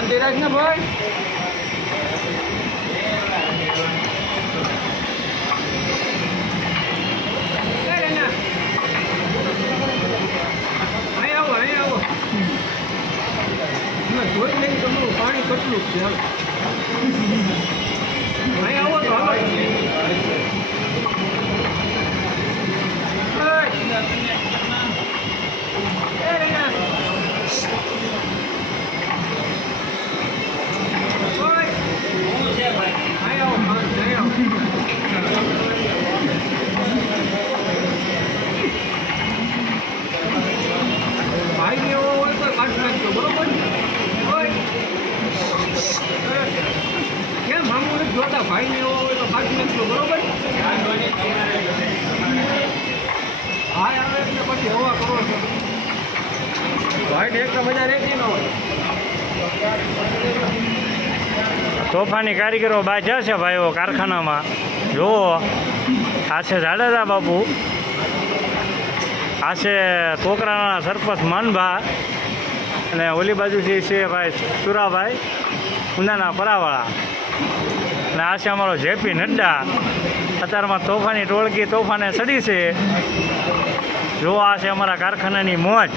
શાંતિ રાખ ને ભાઈ. જોઈ લઈ તમારું પાણી કેટલું છે. અહીં આવો તો હાલો. ભાઈ ને એવો હોય તો કાઢી નાખજો બરોબર. કેમ મામું નથી જોતા? ભાઈ ને એવો હોય તો કાઢી નાખજો બરોબર. ભાઈ આવે એટલે પછી હવા કરો છો. ભાઈ ને એક તો મજા રહેતી ન હોય. તોફાની કારીગરો બાજા છે ભાઈઓ કારખાનામાં. જુઓ, આ છે જાડેજા બાપુ, આ છે કોકરાના સરપંચ માનભા, અને ઓલી બાજુથી છે ભાઈ સુરાભાઈ ઉનાના પરાવાળા, અને આ છે અમારો જેપી નડ્ડા. અત્યારમાં તોફાની ટોળકી તોફાને ચડી છે. જો આ છે અમારા કારખાનાની મોજ.